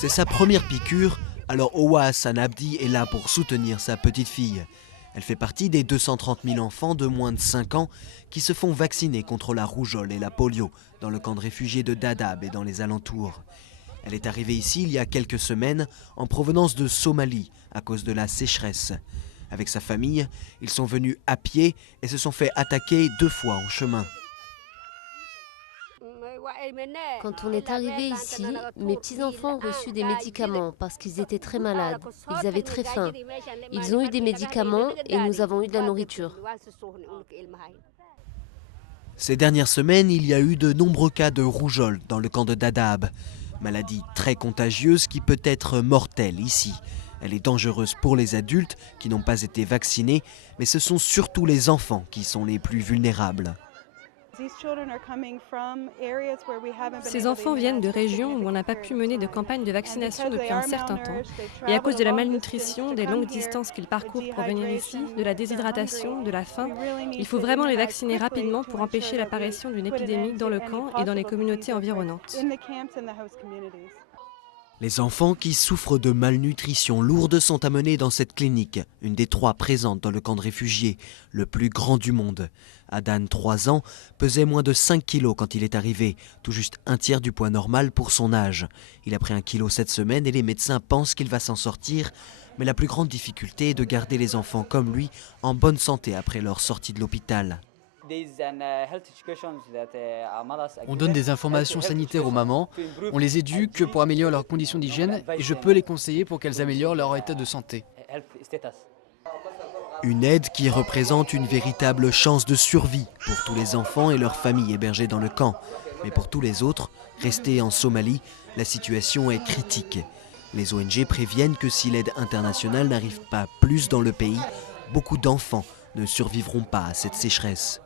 C'est sa première piqûre, alors Owa Hassan Abdi est là pour soutenir sa petite fille. Elle fait partie des 230 000 enfants de moins de 5 ans qui se font vacciner contre la rougeole et la polio dans le camp de réfugiés de Dadaab et dans les alentours. Elle est arrivée ici il y a quelques semaines en provenance de Somalie à cause de la sécheresse. Avec sa famille, ils sont venus à pied et se sont fait attaquer 2 fois en chemin. Quand on est arrivé ici, mes petits-enfants ont reçu des médicaments parce qu'ils étaient très malades. Ils avaient très faim. Ils ont eu des médicaments et nous avons eu de la nourriture. Ces dernières semaines, il y a eu de nombreux cas de rougeole dans le camp de Dadaab. Maladie très contagieuse qui peut être mortelle ici. Elle est dangereuse pour les adultes qui n'ont pas été vaccinés, mais ce sont surtout les enfants qui sont les plus vulnérables. Ces enfants viennent de régions où on n'a pas pu mener de campagne de vaccination depuis un certain temps. Et à cause de la malnutrition, des longues distances qu'ils parcourent pour venir ici, de la déshydratation, de la faim, il faut vraiment les vacciner rapidement pour empêcher l'apparition d'une épidémie dans le camp et dans les communautés environnantes. Les enfants qui souffrent de malnutrition lourde sont amenés dans cette clinique, une des 3 présentes dans le camp de réfugiés, le plus grand du monde. Adan, 3 ans, pesait moins de 5 kilos quand il est arrivé, tout juste un tiers du poids normal pour son âge. Il a pris 1 kilo cette semaine et les médecins pensent qu'il va s'en sortir, mais la plus grande difficulté est de garder les enfants comme lui en bonne santé après leur sortie de l'hôpital. On donne des informations sanitaires aux mamans, on les éduque pour améliorer leurs conditions d'hygiène et je peux les conseiller pour qu'elles améliorent leur état de santé. Une aide qui représente une véritable chance de survie pour tous les enfants et leurs familles hébergés dans le camp. Mais pour tous les autres, restés en Somalie, la situation est critique. Les ONG préviennent que si l'aide internationale n'arrive pas plus dans le pays, beaucoup d'enfants ne survivront pas à cette sécheresse.